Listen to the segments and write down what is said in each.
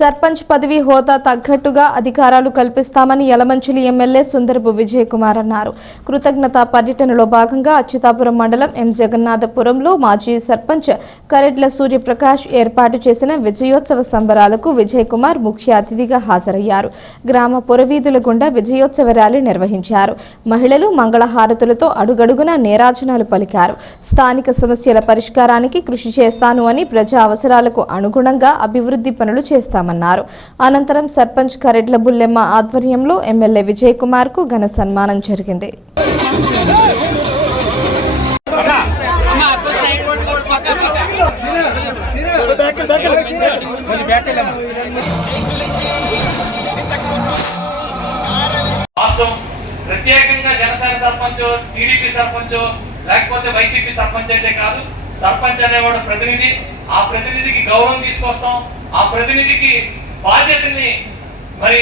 సర్పంచ్ పదవి హోదా తగ్గట్టుగా అధికారాలు కల్పిస్తామని యలమంచిలి ఎమ్మెల్యే సుందరపు విజయ్ కుమార్ అన్నారు. కృతజ్ఞత పర్యటనలో భాగంగా అచ్యుతాపురం మండలం ఎం. జగన్నాథపురంలో మాజీ సర్పంచ్ కరెడ్ల సూర్యప్రకాష్ ఏర్పాటు చేసిన విజయోత్సవ సంబరాలకు విజయ్ కుమార్ ముఖ్య అతిథిగా హాజరయ్యారు. గ్రామ పురవీధుల గుండా విజయోత్సవ ర్యాలీ నిర్వహించారు. మహిళలు మంగళహారతులతో అడుగడుగున నేరాజనాలు పలికారు. స్థానిక సమస్యల పరిష్కారానికి కృషి చేస్తాను అని ప్రజా అవసరాలకు అనుగుణంగా అభివృద్ధి పనులు చేస్తామన్నారు. అనంతరం సర్పంచ్ కరెడ్ల బుల్లెమ్మ ఆధ్వర్యంలో ఎమ్మెల్యే విజయ్ కుమార్కు ఘన సన్మానం జరిగింది. ప్రత్యేకంగా జనసేన సర్పంచ్ టీడీపీ సర్పంచ్ లేకపోతే వైసీపీ సర్పంచ్ అయితే కాదు సర్పంచ్ అనేవాడు ప్రతినిధి. ఆ ప్రతినిధికి గౌరవం తీసుకొస్తాం. ఆ ప్రతినిధికి బాధ్యతని మరి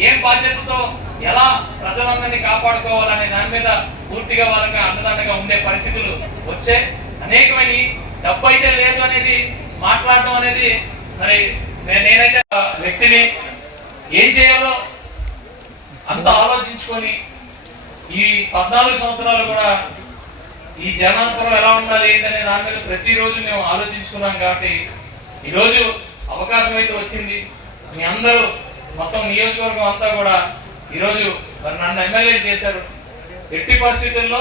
ఏం బాధ్యతతో ఎలా ప్రజలందరినీ కాపాడుకోవాలనే దాని మీద పూర్తిగా వాళ్ళకి అండదండగా ఉండే పరిస్థితులు వచ్చే అనేకమైన డబ్బు అయితే లేదు అనేది మాట్లాడడం అనేది మరి నేనైతే వ్యక్తిని ఏం చేయాలో అంత ఆలోచించుకొని ఈ పద్నాలుగు సంవత్సరాలు కూడా ఈ జనాంతరం ఎలా ఉండాలి ఏంటనే దాని మీద ప్రతిరోజు మేము ఆలోచించుకున్నాం కాబట్టి ఈరోజు అవకాశం అయితే వచ్చింది. మీ అందరూ మొత్తం నియోజకవర్గం అంతా కూడా ఈరోజు మరి నన్ను ఎమ్మెల్యే చేశారు. ఎట్టి పరిస్థితుల్లో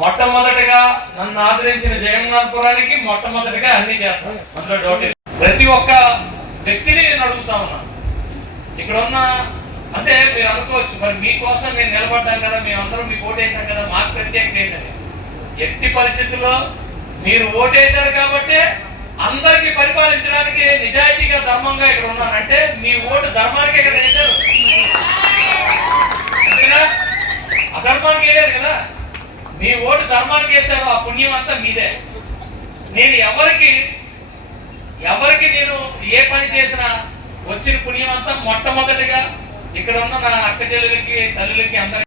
మొట్టమొదటిగా నన్ను ఆదరించిన జగన్నాథపురానికి మొట్టమొదటిగా అన్ని చేస్తాను. అందులో డౌట్ ప్రతి ఒక్క వ్యక్తిని నేను అడుగుతా ఉన్నాను ఇక్కడ ఉన్న అంటే మీరు అనుకోవచ్చు మరి మీకోసం మేము నిలబడ్డాం కదా మేమందరం మీకు ఓటేసాం కదా మాకు ప్రత్యేకత ఏంటని. ఎట్టి పరిస్థితుల్లో మీరు ఓటేశారు కాబట్టి పరిపాలించడానికి నిజాయితీగా ధర్మంగా ఇక్కడ ఉన్నానంటే మీ ఓటు ధర్మానికి ఇక్కడ వేశారు. అధర్మానికి వేయలేదు కదా? మీ ఓటు ధర్మానికి వేశారు ఆ పుణ్యం అంతా మీదే. నేను ఎవరికి ఎవరికి నేను ఏ పని చేసినా వచ్చిన పుణ్యం అంతా మొట్టమొదటిగా ఇక్కడ ఉన్న నా అక్క చెల్లెలకి తల్లులకి అందరికి